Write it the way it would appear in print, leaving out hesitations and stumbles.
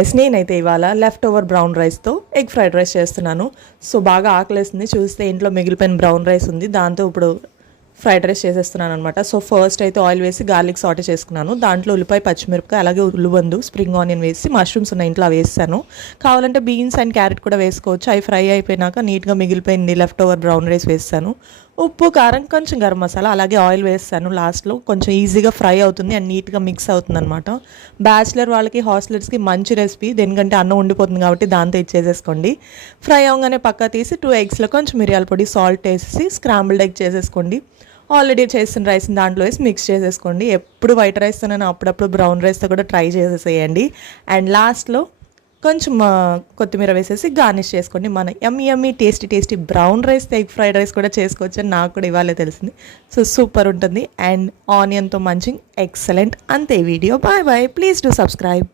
నేనైతే ఇవాళ left over brown రైస్తో ఎగ్ ఫ్రైడ్ రైస్ చేస్తున్నాను. సో బాగా ఆకలేస్తుంది. చూస్తే ఇంట్లో మిగిలిపోయిన బ్రౌన్ రైస్ ఉంది, దాంతో ఇప్పుడు ఫ్రైడ్ రైస్ చేసేస్తున్నాను అనమాట. సో ఫస్ట్ అయితే ఆయిల్ వేసి గార్లిక్ సాటే చేసుకున్నాను. దాంట్లో ఉల్లిపాయ, పచ్చిమిరపకాయ, అలాగే ఉల్లిబందు, స్ప్రింగ్ ఆనియన్ వేసి మష్రూమ్స్ ఉన్న ఇంట్లో వేసాను. కావాలంటే బీన్స్ అండ్ క్యారెట్ కూడా వేసుకోవచ్చు. అవి ఫ్రై అయిపోయినాక నీట్గా మిగిలిపోయింది లెఫ్ట్ ఓవర్ బ్రౌన్ రైస్ వేసాను. ఉప్పు, కారం, కొంచెం గరం మసాలా, అలాగే ఆయిల్ వేస్తాను లాస్ట్లో. కొంచెం ఈజీగా ఫ్రై అవుతుంది అండ్ నీట్గా మిక్స్ అవుతుంది అనమాట. బ్యాచిలర్ వాళ్ళకి, హాస్టలర్స్కి మంచి రెసిపీ. దేనికంటే అన్నం ఉండిపోతుంది కాబట్టి దాంతో ఇచ్చేసేసుకోండి. ఫ్రై అవగానే పక్క తీసి 2 ఎగ్స్లో కొంచెం మిరియాల పొడి, సాల్ట్ వేసి స్క్రాంబుల్డ్ ఎగ్ చేసేసుకోండి. ఆల్రెడీ చేసిన రైస్ని దాంట్లో వేసి మిక్స్ చేసేసుకోండి. ఎప్పుడు వైట్ రైస్తో నేను అప్పుడప్పుడు బ్రౌన్ రైస్తో కూడా ట్రై చేసేసేయండి. అండ్ లాస్ట్లో కొంచెం కొత్తిమీర వేసేసి గార్నిష్ చేసుకోండి. మన yummy tasty brown rice egg fried rice కూడా చేసుకోవచ్చు అని నాకు కూడా ఇవాళే తెలిసింది. సో సూపర్ ఉంటుంది అండ్ ఆనియన్తో మంచి ఎక్సలెంట్. అంతే video. Bye. Please do subscribe.